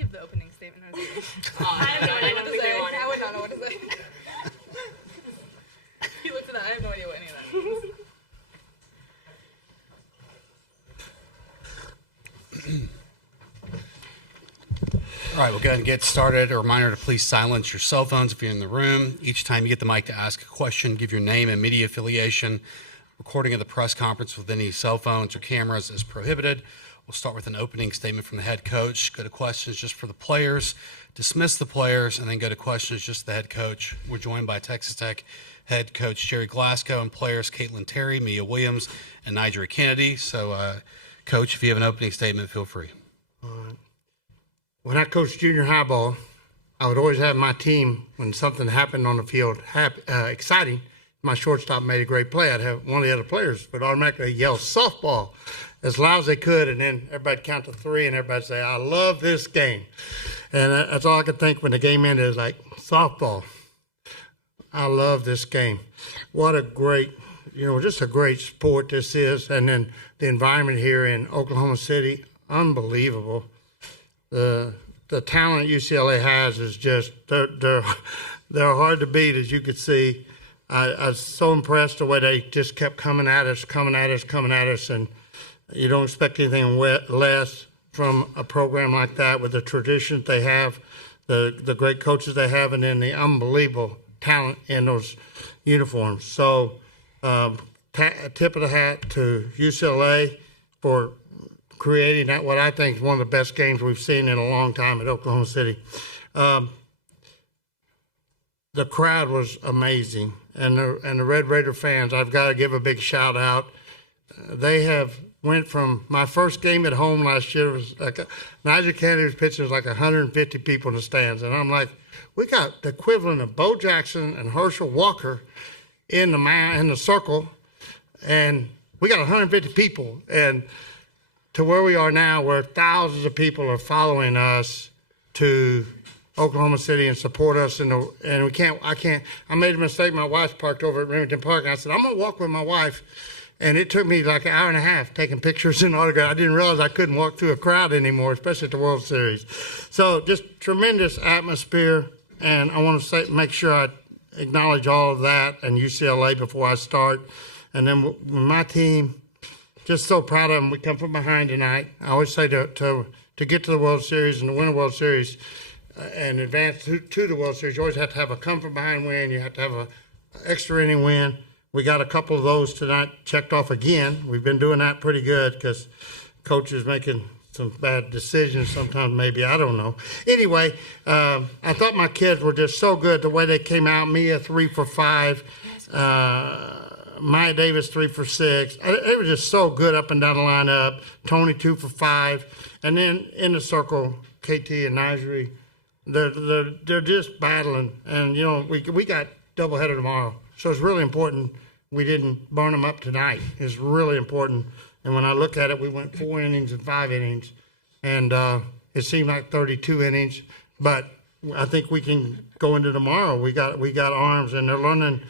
give the opening statement. I have no idea what to say. I would not know what to say. He looked at that. I have no idea what any of that means. All right, we'll go ahead and get started. A reminder to please silence your cell phones if you're in the room. Each time you get the mic to ask a question, give your name and media affiliation. Recording of the press conference with any cell phones or cameras is prohibited. We'll start with an opening statement from the head coach, go to questions just for the players, dismiss the players, and then go to questions just the head coach. We're joined by Texas Tech head coach Jerry Glasgow and players Caitlin Terry, Mia Williams, and Nigel Kennedy. So, Coach, if you have an opening statement, feel free. When I coached junior high ball, I would always have my team, when something happened on the field, exciting, my shortstop made a great play, I'd have one of the other players would automatically yell softball as loud as they could, and then everybody'd count to three, and everybody'd say, I love this game. And that's all I could think when the game ended, is like, softball. I love this game. What a great, just a great sport this is. And then the environment here in Oklahoma City, unbelievable. The talent UCLA has is just, they're hard to beat, as you could see. I was so impressed the way they just kept coming at us, and you don't expect anything less from a program like that with the traditions they have, the great coaches they have, and then the unbelievable talent in those uniforms. So tip of the hat to UCLA for creating that, what I think is one of the best games we've seen in a long time at Oklahoma City. The crowd was amazing, and the Red Raider fans, I've got to give a big shout out. They have went from my first game at home last year, was like Nigel Kennedy was pitching, was like 150 people in the stands, and I'm like, we got the equivalent of Bo Jackson and Herschel Walker in the circle, and we got 150 people, and to where we are now, where thousands of people are following us to Oklahoma City and support us, and I made a mistake. My wife parked over at Remington Park, and I said, I'm gonna walk with my wife, and it took me like an hour and a half taking pictures and autographs. I didn't realize I couldn't walk through a crowd anymore, especially at the World Series. So just tremendous atmosphere, and I want to make sure I acknowledge all of that and UCLA before I start. And then with my team, just so proud of them. We come from behind tonight. I always say to get to the World Series and to win a World Series and advance to the World Series, you always have to have a come from behind win. You have to have an extra inning win. We got a couple of those tonight checked off again. We've been doing that pretty good because coaches making some bad decisions sometimes, maybe, I don't know. Anyway, I thought my kids were just so good the way they came out. Mia 3 for 5. Maya Davis 3 for 6. They were just so good up and down the lineup. Tony 2 for 5, and then in the circle, KT and Nigeri, they're just battling. And we got doubleheader tomorrow, so it's really important we didn't burn them up tonight. It's really important. And when I look at it, we went 4 innings and 5 innings, and it seemed like 32 innings. But I think we can go into tomorrow. We got arms, and they're learning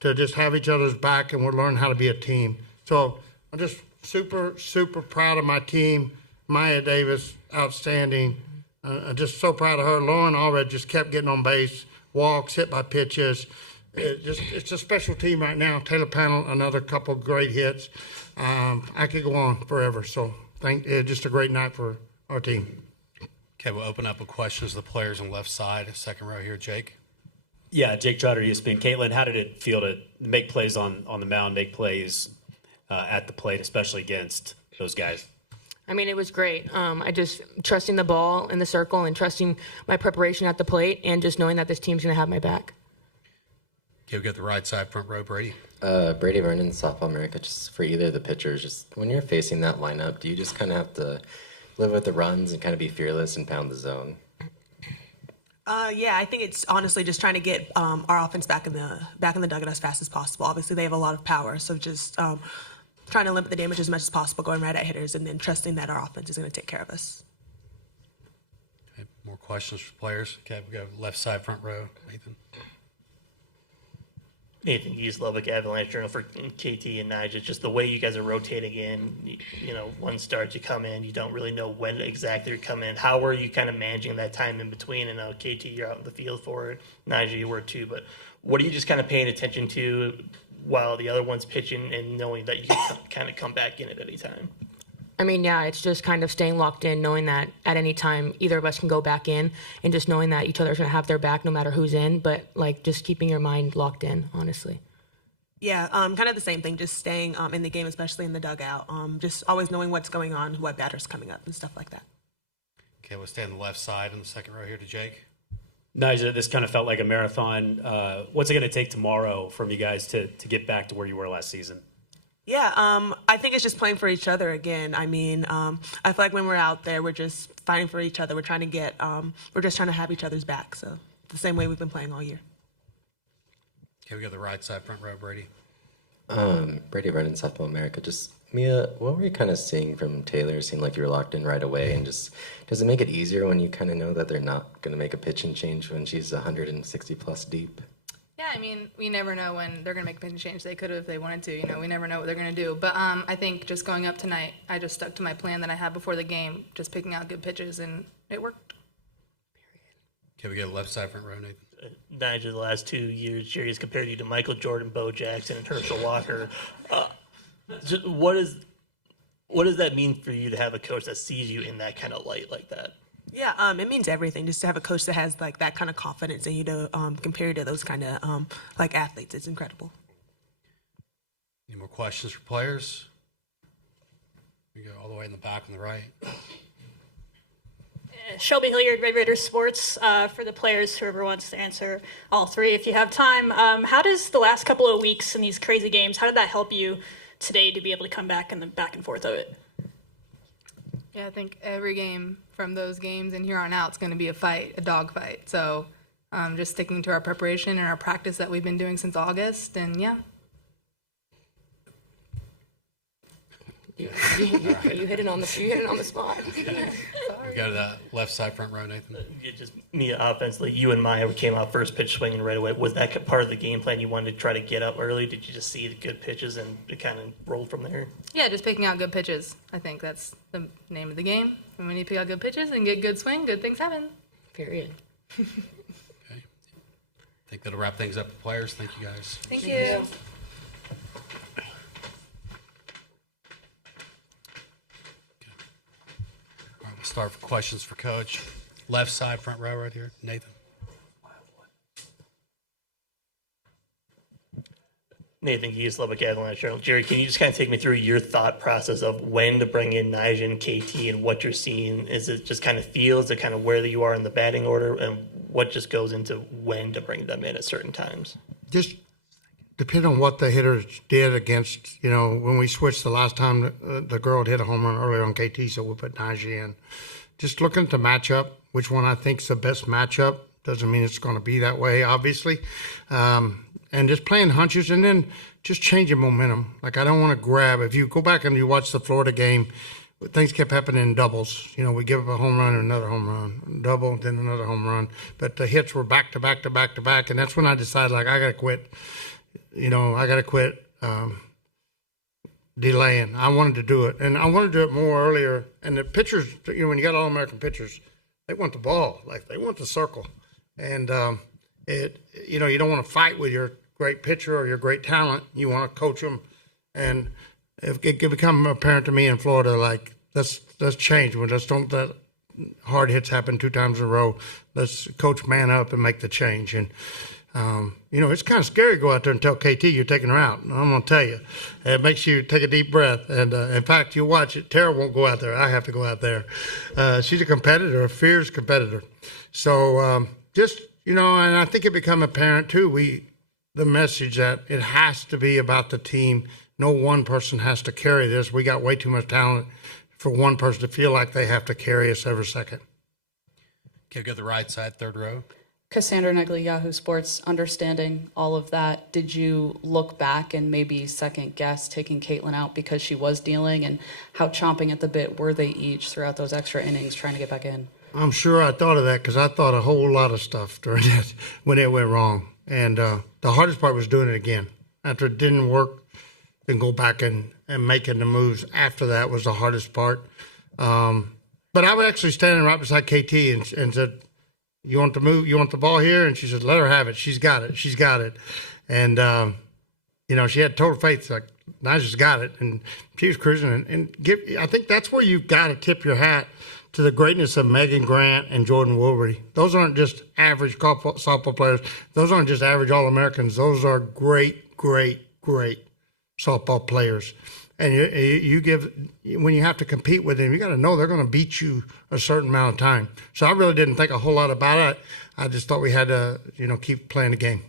to just have each other's back, and we're learning how to be a team. So I'm just super, super proud of my team. Maya Davis, outstanding. I'm just so proud of her. Lauren already just kept getting on base, walks, hit by pitches. It's a special team right now. Taylor Panel, another couple great hits. I could go on forever. So just a great night for our team. Okay, we'll open up with questions to the players on the left side. Second row here, Jake. Yeah, Jake Trotter, ESPN. Caitlin, how did it feel to make plays on the mound, make plays at the plate, especially against those guys? I mean, it was great. I just trusting the ball in the circle and trusting my preparation at the plate and just knowing that this team's going to have my back. Okay, we got the right side, front row, Brady. Brady Vernon, Softball America. Just for either of the pitchers, just when you're facing that lineup, do you just kind of have to live with the runs and kind of be fearless and pound the zone? Yeah, I think it's honestly just trying to get our offense back in the dugout as fast as possible. Obviously, they have a lot of power, so just trying to limit the damage as much as possible, going right at hitters, and then trusting that our offense is going to take care of us. Okay, more questions for players? Okay, we go left side, front row, Nathan. Nathan Geese, Lubbock Avalanche Journal for KT and Nigel. Just the way you guys are rotating in, one starts, you come in, you don't really know when exactly you're coming in. How are you kind of managing that time in between? I know KT, you're out in the field for it. Nigel, you were too, but what are you just kind of paying attention to while the other one's pitching and knowing that you can kind of come back in at any time? I mean, yeah, it's just kind of staying locked in, knowing that at any time either of us can go back in, and just knowing that each other's going to have their back no matter who's in, but like just keeping your mind locked in, honestly. Yeah, kind of the same thing, just staying in the game, especially in the dugout. Just always knowing what's going on, what batter's coming up and stuff like that. Okay, we'll stay on the left side in the second row here to Jake. Nigel, this kind of felt like a marathon. What's it going to take tomorrow from you guys to get back to where you were last season? Yeah, I think it's just playing for each other again. I mean, I feel like when we're out there, we're just fighting for each other. We're trying to we're just trying to have each other's back. So the same way we've been playing all year. Okay, we got the right side front row, Brady. Brady Brennan, Softball America. Just Mia, what were you kind of seeing from Taylor? It seemed like you were locked in right away, and just does it make it easier when you kind of know that they're not going to make a pitching change when she's 160 plus deep? Yeah, I mean, we never know when they're going to make a pitching change. They could have if they wanted to. We never know what they're going to do. But I think just going up tonight, I just stuck to my plan that I had before the game, just picking out good pitches, and it worked. Okay, we got the left side front row, Nathan. Nigel, the last 2 years, Jerry has compared you to Michael Jordan, Bo Jackson, and Herschel Walker. What does that mean for you to have a coach that sees you in that kind of light like that? Yeah, it means everything. Just to have a coach that has like that kind of confidence in you to compare you to those kind of like athletes, it's incredible. Any more questions for players? We go all the way in the back on the right. Shelby Hilliard, Red Raiders Sports. For the players, whoever wants to answer all three, if you have time. How does the last couple of weeks in these crazy games, how did that help you today to be able to come back and the back and forth of it? Yeah, I think every game from those games and here on out is going to be a fight, a dog fight. So just sticking to our preparation and our practice that we've been doing since August, and yeah. You hit it on the spot. We got that left side front row, Nathan. Just me offensively, you and Maya came out first pitch swinging right away. Was that part of the game plan? You wanted to try to get up early? Did you just see the good pitches and it kind of rolled from there? Yeah, just picking out good pitches. I think that's the name of the game. When we need to pick out good pitches and get good swing, good things happen. Period. Okay. I think that'll wrap things up for players. Thank you, guys. Thank you. All right, we'll start with questions for Coach. Left side front row right here, Nathan. Nathan Geese, Lubbock Avalanche Journal. Jerry, can you just kind of take me through your thought process of when to bring in Nigel and KT and what you're seeing? Is it just kind of feels, it kind of where you are in the batting order, and what just goes into when to bring them in at certain times? Just depend on what the hitters did against, when we switched the last time, the girl had hit a home run earlier on KT, so we put Nigel in. Just looking at the matchup, which one I think is the best matchup. Doesn't mean it's going to be that way, obviously. And just playing hunches and then just changing momentum. Like, I don't want to grab. If you go back and you watch the Florida game, things kept happening in doubles. We give up a home run and another home run, double, then another home run. But the hits were back to back to back to back. And that's when I decided, I got to quit. I got to quit delaying. I wanted to do it. And I wanted to do it more earlier. And the pitchers, when you got All-American pitchers, they want the ball. Like, they want the circle. And you don't want to fight with your great pitcher or your great talent. You want to coach them. And if it could become apparent to me in Florida, like, let's change. Let's don't let hard hits happen 2 times in a row. Let's coach man up and make the change. And, it's kind of scary to go out there and tell KT you're taking her out. I'm going to tell you. It makes you take a deep breath. And, in fact, you watch it. Tara won't go out there. I have to go out there. She's a competitor, a fierce competitor. So and I think it become apparent, too, the message that it has to be about the team. No one person has to carry this. We got way too much talent for one person to feel like they have to carry us every second. Okay, go to the right side, third row. Cassandra Negley, Yahoo Sports. Understanding all of that, did you look back and maybe second guess taking Caitlin out because she was dealing, and how chomping at the bit were they each throughout those extra innings trying to get back in? I'm sure I thought of that because I thought a whole lot of stuff during that when it went wrong. And The hardest part was doing it again. After it didn't work, then go back and making the moves after that was the hardest part. But I was actually standing right beside KT and said, "You want the move? You want the ball here?" And she said, "Let her have it. She's got it. She's got it." And she had total faith. Like, Nigel's got it, and she was cruising. I think that's where you've got to tip your hat to the greatness of Megan Grant and Jordan Woolbury. Those aren't just average softball players. Those aren't just average All-Americans. Those are great, great, great softball players. And when you have to compete with them, you got to know they're going to beat you a certain amount of time. So I really didn't think a whole lot about it. I just thought we had to, keep playing the game.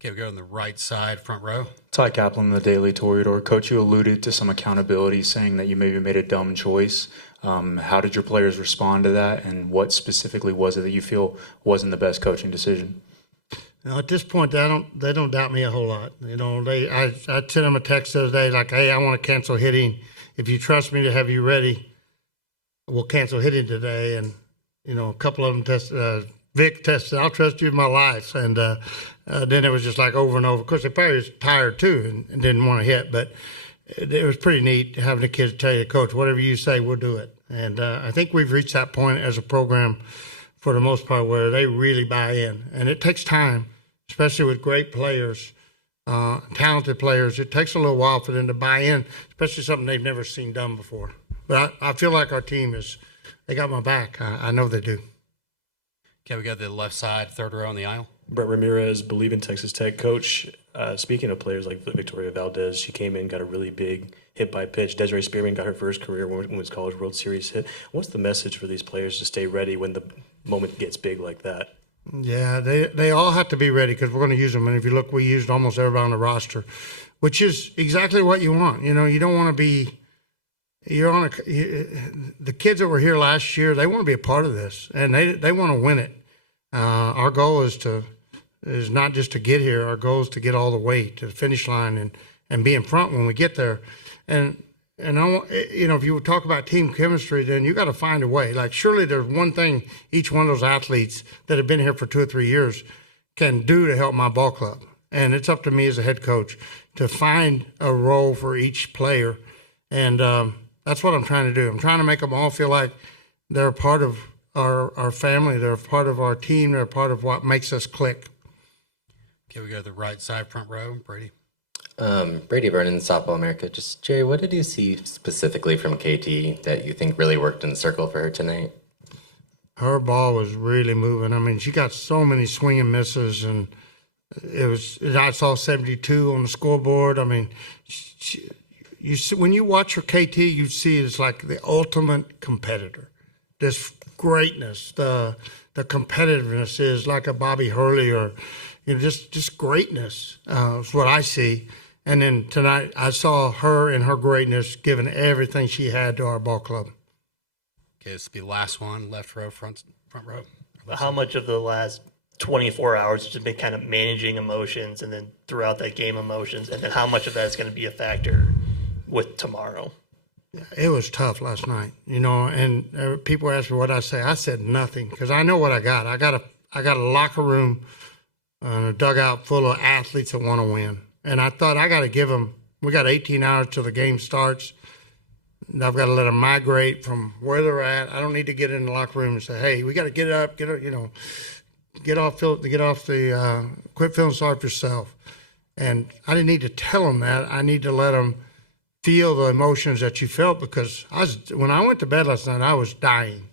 Okay, we go on the right side, front row. Ty Kaplan, the Daily Toreador. Coach, you alluded to some accountability, saying that you maybe made a dumb choice. How did your players respond to that, and what specifically was it that you feel wasn't the best coaching decision? At this point, they don't doubt me a whole lot. I sent them a text the other day like, "Hey, I want to cancel hitting. If you trust me to have you ready, we'll cancel hitting today." And a couple of them tested. Vic tested, "I'll trust you with my life." And then it was just like over and over. Of course, they probably was tired too and didn't want to hit, but it was pretty neat having the kids tell you, "Coach, whatever you say, we'll do it." And I think we've reached that point as a program for the most part where they really buy in. And it takes time, especially with great players, talented players. It takes a little while for them to buy in, especially something they've never seen done before. But I feel like our team they got my back. I know they do. Okay, we got the left side, third row on the aisle. Brett Ramirez, Believe in Texas Tech. Coach, speaking of players like Victoria Valdez, she came in, got a really big hit by pitch. Desiree Spearman got her first career Women's College World Series hit. What's the message for these players to stay ready when the moment gets big like that? Yeah, they all have to be ready because we're going to use them. And if you look, we used almost everybody on the roster, which is exactly what you want. You don't want to be – the kids that were here last year, they want to be a part of this, and they want to win it. Our goal is not just to get here. Our goal is to get all the way to the finish line and be in front when we get there. And if you talk about team chemistry, then you got to find a way. Like, surely there's one thing each one of those athletes that have been here for 2 or 3 years can do to help my ball club. And it's up to me as a head coach to find a role for each player. And that's what I'm trying to do. I'm trying to make them all feel like they're a part of our family. They're a part of our team. They're a part of what makes us click. Okay, we go to the right side, front row. Brady. Brady Vernon, Softball America. Just, Jerry, what did you see specifically from KT that you think really worked in the circle for her tonight? Her ball was really moving. I mean, she got so many swing and misses, and I saw 72 on the scoreboard. I mean, when you watch her KT, you see it's like the ultimate competitor. This greatness, the competitiveness is like a Bobby Hurley or, just greatness is what I see. And then tonight I saw her in her greatness giving everything she had to our ball club. Okay, this will be the last one, left row, front row. How much of the last 24 hours has been kind of managing emotions and then throughout that game emotions, and then how much of that is going to be a factor with tomorrow? It was tough last night, and people asked me what I say. I said nothing because I know what I got. I got a locker room and a dugout full of athletes that want to win. And I thought I got to give them, we got 18 hours till the game starts. And I've got to let them migrate from where they're at. I don't need to get in the locker room and say, "Hey, we got to get up, quit feeling sorry for yourself." And I didn't need to tell them that. I need to let them feel the emotions that you felt, because when I went to bed last night, I was dying.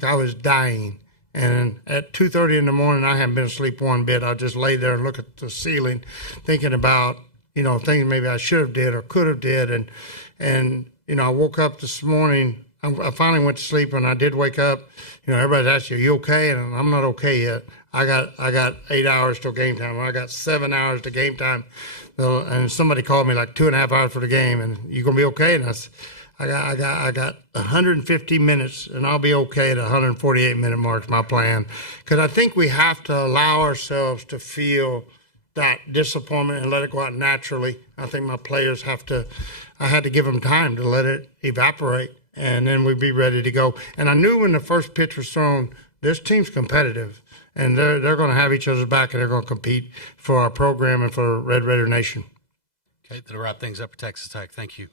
I was dying. And at 2:30 in the morning, I hadn't been asleep one bit. I just lay there and look at the ceiling, thinking about, things maybe I should have did or could have did. And I woke up this morning. I finally went to sleep, and I did wake up. Everybody's asking, "Are you okay?" And I'm not okay yet. I got 8 hours till game time. I got 7 hours to game time. And somebody called me like 2.5 hours for the game, and "You gonna be okay?" And I got 150 minutes, and I'll be okay at 148-minute mark. My plan, because I think we have to allow ourselves to feel that disappointment and let it go out naturally. I think my players I had to give them time to let it evaporate, and then we'd be ready to go. And I knew when the first pitch was thrown, this team's competitive, and they're going to have each other's back, and they're going to compete for our program and for Red Raider Nation. Okay, that'll wrap things up for Texas Tech. Thank you.